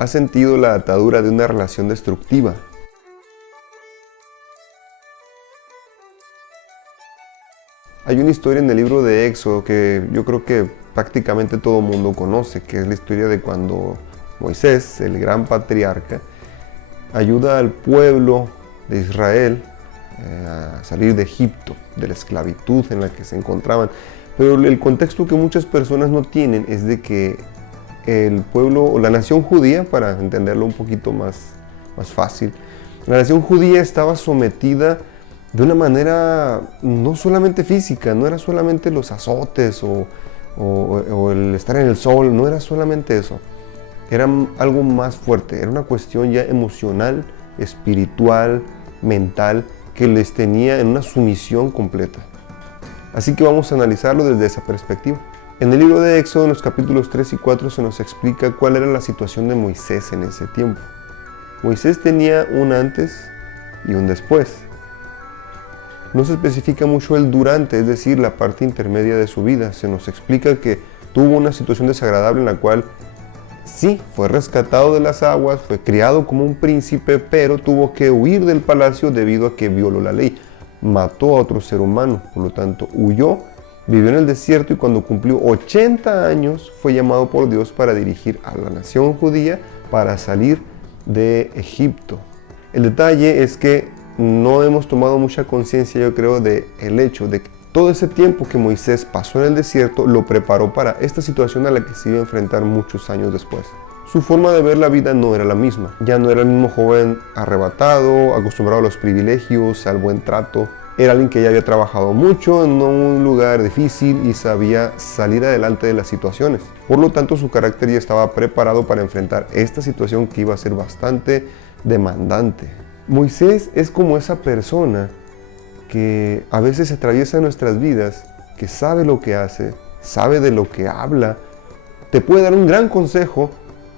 ¿Has sentido la atadura de una relación destructiva? Hay una historia en el libro de Éxodo que yo creo que prácticamente todo mundo conoce, que es la historia de cuando Moisés, el gran patriarca, ayuda al pueblo de Israel a salir de Egipto, de la esclavitud en la que se encontraban. Pero el contexto que muchas personas no tienen es de que el pueblo, o la nación judía, para entenderlo un poquito más fácil, la nación judía estaba sometida de una manera no solamente física, no era solamente los azotes o el estar en el sol, no era solamente eso, era algo más fuerte, era una cuestión ya emocional, espiritual, mental, que les tenía en una sumisión completa. Así que vamos a analizarlo desde esa perspectiva. En el libro de Éxodo, en los capítulos 3 y 4, se nos explica cuál era la situación de Moisés en ese tiempo. Moisés tenía un antes y un después. No se especifica mucho el durante, es decir, la parte intermedia de su vida. Se nos explica que tuvo una situación desagradable en la cual sí, fue rescatado de las aguas, fue criado como un príncipe, pero tuvo que huir del palacio debido a que violó la ley. Mató a otro ser humano, por lo tanto huyó, vivió en el desierto y cuando cumplió 80 años fue llamado por Dios para dirigir a la nación judía para salir de Egipto. El detalle es que no hemos tomado mucha conciencia, yo creo, del hecho de que todo ese tiempo que Moisés pasó en el desierto lo preparó para esta situación a la que se iba a enfrentar muchos años después. Su forma de ver la vida no era la misma. Ya no era el mismo joven arrebatado, acostumbrado a los privilegios, al buen trato. Era alguien que ya había trabajado mucho en un lugar difícil y sabía salir adelante de las situaciones. Por lo tanto, su carácter ya estaba preparado para enfrentar esta situación que iba a ser bastante demandante. Moisés es como esa persona que a veces atraviesa nuestras vidas, que sabe lo que hace, sabe de lo que habla, te puede dar un gran consejo,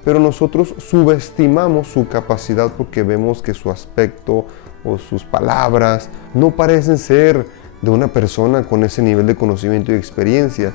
pero nosotros subestimamos su capacidad porque vemos que su aspecto o sus palabras no parecen ser de una persona con ese nivel de conocimiento y experiencia.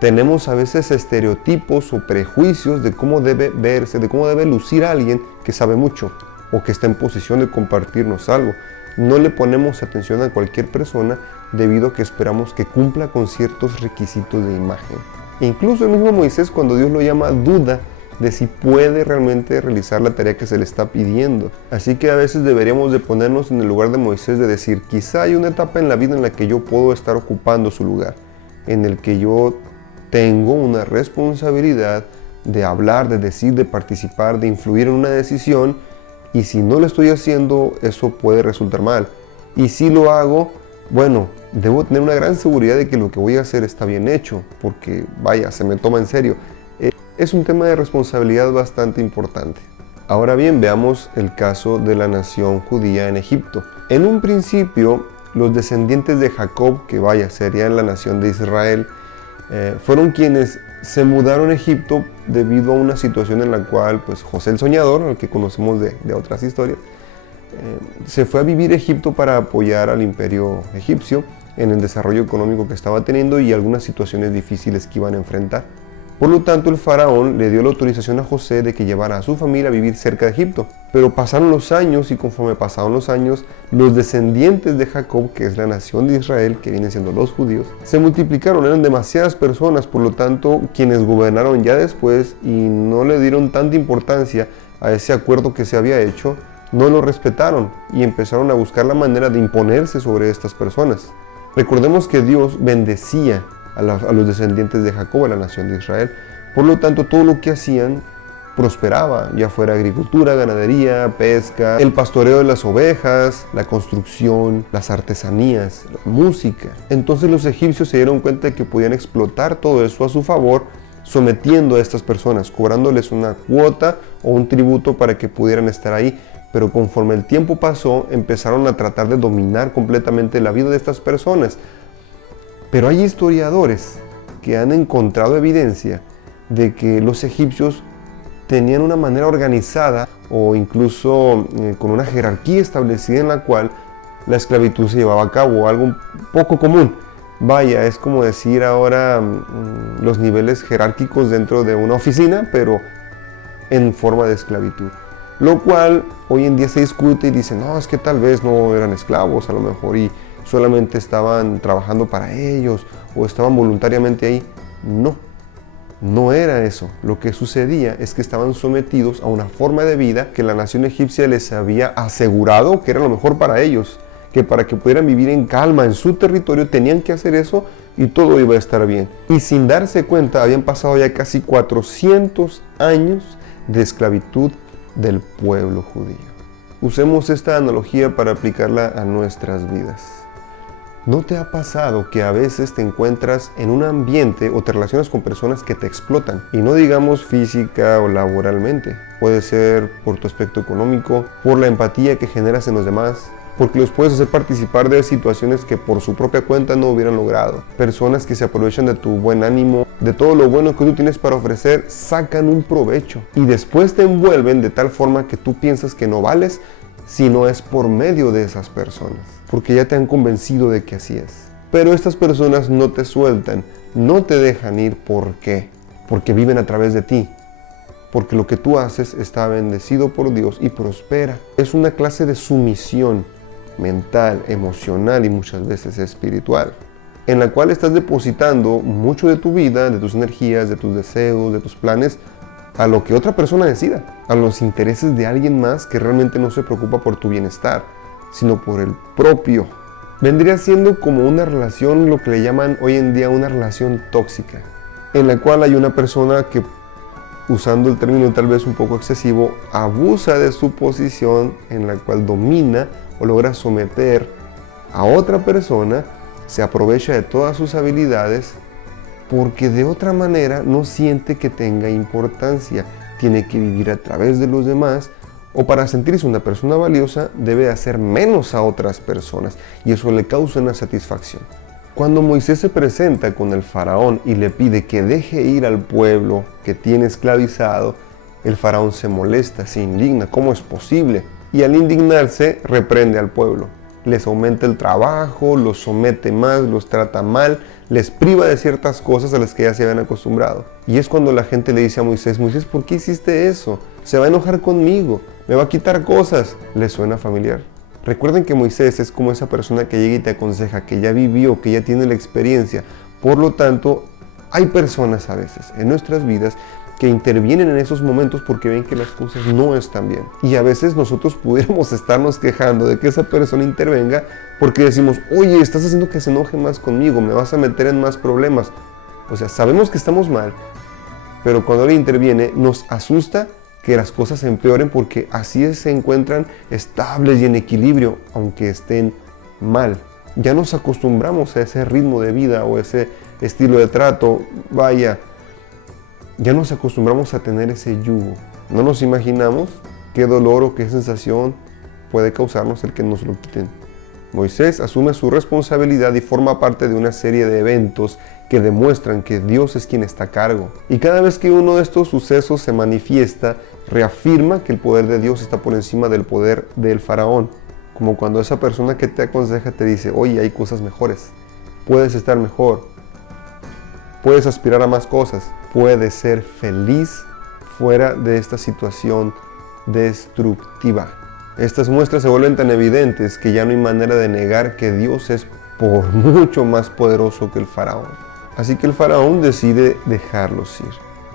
Tenemos a veces estereotipos o prejuicios de cómo debe verse, de cómo debe lucir alguien que sabe mucho o que está en posición de compartirnos algo. No le ponemos atención a cualquier persona debido a que esperamos que cumpla con ciertos requisitos de imagen. Incluso el mismo Moisés, cuando Dios lo llama, duda de si puede realmente realizar la tarea que se le está pidiendo. Así que a veces deberíamos de ponernos en el lugar de Moisés, de decir, quizá hay una etapa en la vida en la que yo puedo estar ocupando su lugar, en el que yo tengo una responsabilidad de hablar, de decir, de participar, de influir en una decisión. Y si no lo estoy haciendo, eso puede resultar mal. Y si lo hago, bueno, debo tener una gran seguridad de que lo que voy a hacer está bien hecho, porque vaya, se me toma en serio. Es un tema de responsabilidad bastante importante. Ahora bien, veamos el caso de la nación judía en Egipto. En un principio, los descendientes de Jacob, que vaya, serían la nación de Israel, fueron quienes se mudaron a Egipto debido a una situación en la cual pues, José el Soñador, al que conocemos de otras historias, se fue a vivir a Egipto para apoyar al imperio egipcio en el desarrollo económico que estaba teniendo y algunas situaciones difíciles que iban a enfrentar. Por lo tanto, el faraón le dio la autorización a José de que llevara a su familia a vivir cerca de Egipto. Pero pasaron los años y conforme pasaron los años, los descendientes de Jacob, que es la nación de Israel, que vienen siendo los judíos, se multiplicaron, eran demasiadas personas, por lo tanto, quienes gobernaron ya después y no le dieron tanta importancia a ese acuerdo que se había hecho, no lo respetaron y empezaron a buscar la manera de imponerse sobre estas personas. Recordemos que Dios bendecía a los descendientes de Jacob, a la nación de Israel. Por lo tanto, todo lo que hacían prosperaba, ya fuera agricultura, ganadería, pesca, el pastoreo de las ovejas, la construcción, las artesanías, la música. Entonces los egipcios se dieron cuenta de que podían explotar todo eso a su favor, sometiendo a estas personas, cobrándoles una cuota o un tributo para que pudieran estar ahí. Pero conforme el tiempo pasó, empezaron a tratar de dominar completamente la vida de estas personas. Pero hay historiadores que han encontrado evidencia de que los egipcios tenían una manera organizada o incluso con una jerarquía establecida en la cual la esclavitud se llevaba a cabo, algo poco común. Vaya, es como decir ahora los niveles jerárquicos dentro de una oficina, pero en forma de esclavitud. Lo cual hoy en día se discute y dicen, no, es que tal vez no eran esclavos a lo mejor y solamente estaban trabajando para ellos o estaban voluntariamente ahí. No, no era eso. Lo que sucedía es que estaban sometidos a una forma de vida que la nación egipcia les había asegurado que era lo mejor para ellos, que para que pudieran vivir en calma en su territorio tenían que hacer eso y todo iba a estar bien. Y sin darse cuenta habían pasado ya casi 400 años de esclavitud del pueblo judío. Usemos esta analogía para aplicarla a nuestras vidas. ¿No te ha pasado que a veces te encuentras en un ambiente o te relacionas con personas que te explotan? Y no digamos física o laboralmente. Puede ser por tu aspecto económico, por la empatía que generas en los demás, porque los puedes hacer participar de situaciones que por su propia cuenta no hubieran logrado. Personas que se aprovechan de tu buen ánimo, de todo lo bueno que tú tienes para ofrecer, sacan un provecho y después te envuelven de tal forma que tú piensas que no vales si no es por medio de esas personas, porque ya te han convencido de que así es. Pero estas personas no te sueltan, no te dejan ir. ¿Por qué? Porque viven a través de ti. Porque lo que tú haces está bendecido por Dios y prospera. Es una clase de sumisión mental, emocional y muchas veces espiritual, en la cual estás depositando mucho de tu vida, de tus energías, de tus deseos, de tus planes, a lo que otra persona decida, a los intereses de alguien más que realmente no se preocupa por tu bienestar, sino por el propio. Vendría siendo como una relación, lo que le llaman hoy en día una relación tóxica, en la cual hay una persona que, usando el término tal vez un poco excesivo, abusa de su posición en la cual domina o logra someter a otra persona, se aprovecha de todas sus habilidades porque de otra manera no siente que tenga importancia, tiene que vivir a través de los demás o para sentirse una persona valiosa debe hacer menos a otras personas y eso le causa una satisfacción. Cuando Moisés se presenta con el faraón y le pide que deje ir al pueblo que tiene esclavizado, el faraón se molesta, se indigna, ¿cómo es posible? Y al indignarse reprende al pueblo. Les aumenta el trabajo, los somete más, los trata mal, les priva de ciertas cosas a las que ya se habían acostumbrado. Y es cuando la gente le dice a Moisés, Moisés, ¿por qué hiciste eso? Se va a enojar conmigo, me va a quitar cosas. ¿Les suena familiar? Recuerden que Moisés es como esa persona que llega y te aconseja, que ya vivió, que ya tiene la experiencia. Por lo tanto, hay personas a veces en nuestras vidas que intervienen en esos momentos porque ven que las cosas no están bien. Y a veces nosotros pudiéramos estarnos quejando de que esa persona intervenga porque decimos, oye, estás haciendo que se enoje más conmigo, me vas a meter en más problemas. O sea, sabemos que estamos mal, pero cuando él interviene nos asusta que las cosas se empeoren porque así se encuentran estables y en equilibrio, aunque estén mal. Ya nos acostumbramos a ese ritmo de vida o ese estilo de trato, vaya, ya nos acostumbramos a tener ese yugo. No nos imaginamos qué dolor o qué sensación puede causarnos el que nos lo quiten. Moisés asume su responsabilidad y forma parte de una serie de eventos que demuestran que Dios es quien está a cargo. Y cada vez que uno de estos sucesos se manifiesta, reafirma que el poder de Dios está por encima del poder del faraón. Como cuando esa persona que te aconseja te dice, oye, hay cosas mejores, puedes estar mejor, puedes aspirar a más cosas, puedes ser feliz fuera de esta situación destructiva. Estas muestras se vuelven tan evidentes que ya no hay manera de negar que Dios es por mucho más poderoso que el faraón. Así que el faraón decide dejarlos ir.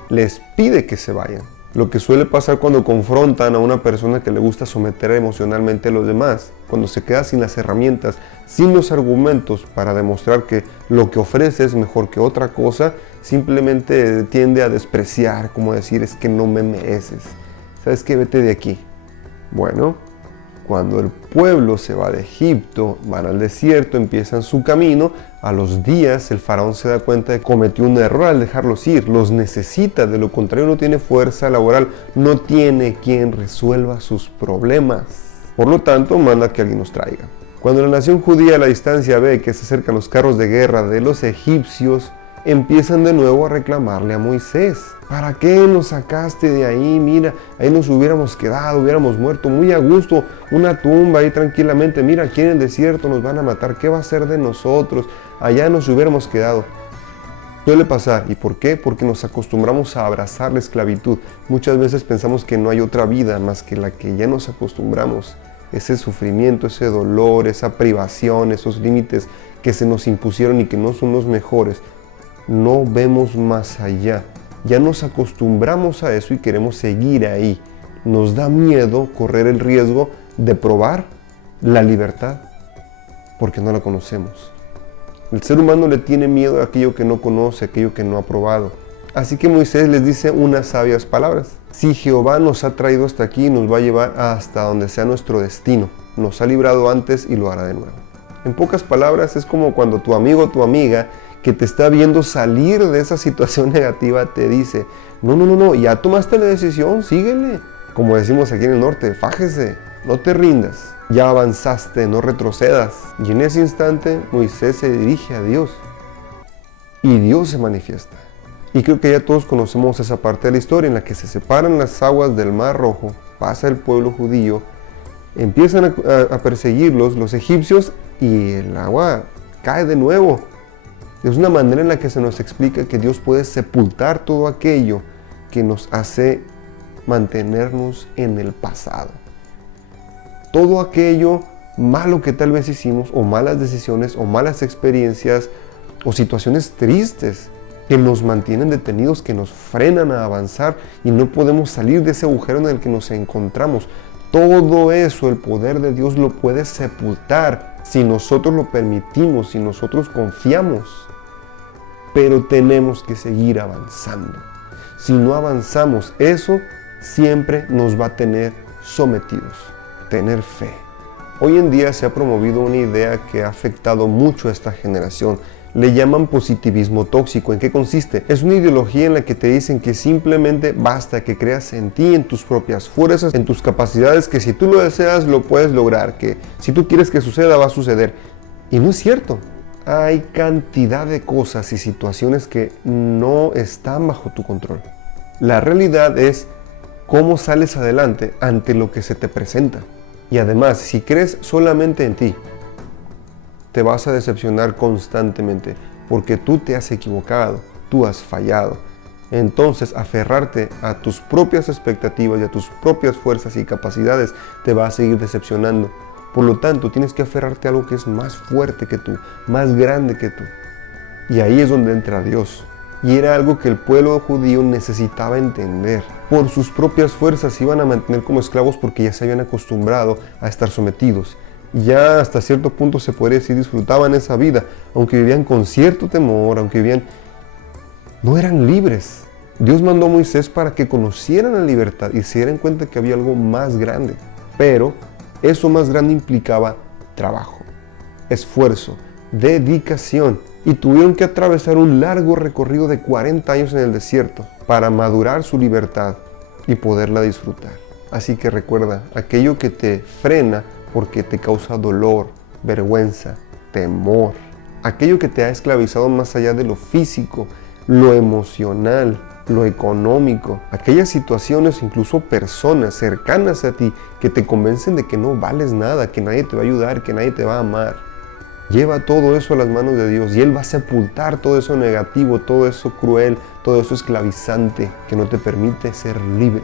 Les pide que se vayan. Lo que suele pasar cuando confrontan a una persona que le gusta someter emocionalmente a los demás, cuando se queda sin las herramientas, sin los argumentos para demostrar que lo que ofrece es mejor que otra cosa, simplemente tiende a despreciar, como decir, es que no me mereces. ¿Sabes qué? Vete de aquí. Bueno, cuando el pueblo se va de Egipto, van al desierto, empiezan su camino, a los días el faraón se da cuenta de que cometió un error al dejarlos ir, los necesita, de lo contrario no tiene fuerza laboral, no tiene quien resuelva sus problemas. Por lo tanto, manda que alguien los traiga. Cuando la nación judía a la distancia ve que se acercan los carros de guerra de los egipcios, empiezan de nuevo a reclamarle a Moisés. ¿Para qué nos sacaste de ahí? Mira, ahí nos hubiéramos quedado, hubiéramos muerto muy a gusto, una tumba ahí tranquilamente. Mira, aquí en el desierto nos van a matar, ¿qué va a ser de nosotros? Allá nos hubiéramos quedado. Suele pasar. ¿Y por qué? Porque nos acostumbramos a abrazar la esclavitud. Muchas veces pensamos que no hay otra vida más que la que ya nos acostumbramos. Ese sufrimiento, ese dolor, esa privación, esos límites que se nos impusieron y que no son los mejores. No vemos más allá. Ya nos acostumbramos a eso y queremos seguir ahí. Nos da miedo correr el riesgo de probar la libertad porque no la conocemos. El ser humano le tiene miedo a aquello que no conoce, a aquello que no ha probado. Así que Moisés les dice unas sabias palabras. Si Jehová nos ha traído hasta aquí, nos va a llevar hasta donde sea nuestro destino. Nos ha librado antes y lo hará de nuevo. En pocas palabras, es como cuando tu amigo o tu amiga que te está viendo salir de esa situación negativa te dice: no, ya tomaste la decisión, síguele. Como decimos aquí en el norte, fájese, no te rindas. Ya avanzaste, no retrocedas. Y en ese instante Moisés se dirige a Dios y Dios se manifiesta. Y creo que ya todos conocemos esa parte de la historia en la que se separan las aguas del Mar Rojo, pasa el pueblo judío, empiezan a perseguirlos los egipcios y el agua cae de nuevo. Es una manera en la que se nos explica que Dios puede sepultar todo aquello que nos hace mantenernos en el pasado. Todo aquello malo que tal vez hicimos, o malas decisiones, o malas experiencias, o situaciones tristes que nos mantienen detenidos, que nos frenan a avanzar y no podemos salir de ese agujero en el que nos encontramos. Todo eso el poder de Dios lo puede sepultar si nosotros lo permitimos, si nosotros confiamos. Pero tenemos que seguir avanzando. Si no avanzamos, eso siempre nos va a tener sometidos. Tener fe. Hoy en día se ha promovido una idea que ha afectado mucho a esta generación. Le llaman positivismo tóxico. ¿En qué consiste? Es una ideología en la que te dicen que simplemente basta que creas en ti, en tus propias fuerzas, en tus capacidades, que si tú lo deseas lo puedes lograr, que si tú quieres que suceda va a suceder. Y no es cierto. Hay cantidad de cosas y situaciones que no están bajo tu control. La realidad es cómo sales adelante ante lo que se te presenta. Y además, si crees solamente en ti, te vas a decepcionar constantemente, porque tú te has equivocado, tú has fallado. Entonces, aferrarte a tus propias expectativas y a tus propias fuerzas y capacidades te va a seguir decepcionando. Por lo tanto, tienes que aferrarte a algo que es más fuerte que tú, más grande que tú. Y ahí es donde entra Dios. Y era algo que el pueblo judío necesitaba entender. Por sus propias fuerzas se iban a mantener como esclavos porque ya se habían acostumbrado a estar sometidos. Y ya hasta cierto punto se podría decir disfrutaban esa vida, aunque vivían con cierto temor, aunque vivían... No eran libres. Dios mandó a Moisés para que conocieran la libertad y se dieran cuenta que había algo más grande. Pero eso más grande implicaba trabajo, esfuerzo, dedicación. Y tuvieron que atravesar un largo recorrido de 40 años en el desierto para madurar su libertad y poderla disfrutar. Así que recuerda, aquello que te frena porque te causa dolor, vergüenza, temor, aquello que te ha esclavizado más allá de lo físico, lo emocional, lo económico, aquellas situaciones, incluso personas cercanas a ti que te convencen de que no vales nada, que nadie te va a ayudar, que nadie te va a amar. Lleva todo eso a las manos de Dios y Él va a sepultar todo eso negativo, todo eso cruel, todo eso esclavizante que no te permite ser libre.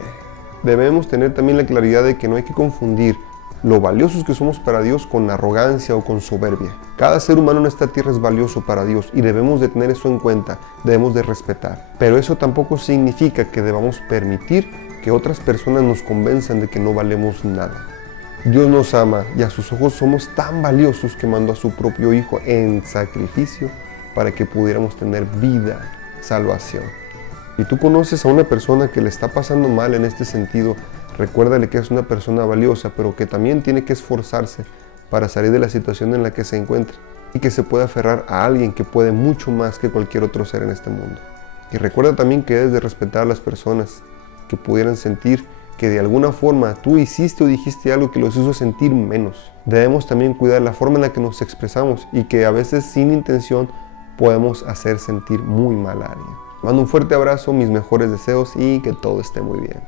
Debemos tener también la claridad de que no hay que confundir lo valiosos que somos para Dios con arrogancia o con soberbia. Cada ser humano en esta tierra es valioso para Dios y debemos de tener eso en cuenta, debemos de respetar. Pero eso tampoco significa que debamos permitir que otras personas nos convenzan de que no valemos nada. Dios nos ama y a sus ojos somos tan valiosos que mandó a su propio Hijo en sacrificio para que pudiéramos tener vida, salvación. Si tú conoces a una persona que le está pasando mal en este sentido, recuérdale que es una persona valiosa, pero que también tiene que esforzarse para salir de la situación en la que se encuentra y que se puede aferrar a alguien que puede mucho más que cualquier otro ser en este mundo. Y recuerda también que debes de respetar a las personas que pudieran sentir que de alguna forma tú hiciste o dijiste algo que los hizo sentir menos. Debemos también cuidar la forma en la que nos expresamos y que a veces sin intención podemos hacer sentir muy mal a alguien. Mando un fuerte abrazo, mis mejores deseos y que todo esté muy bien.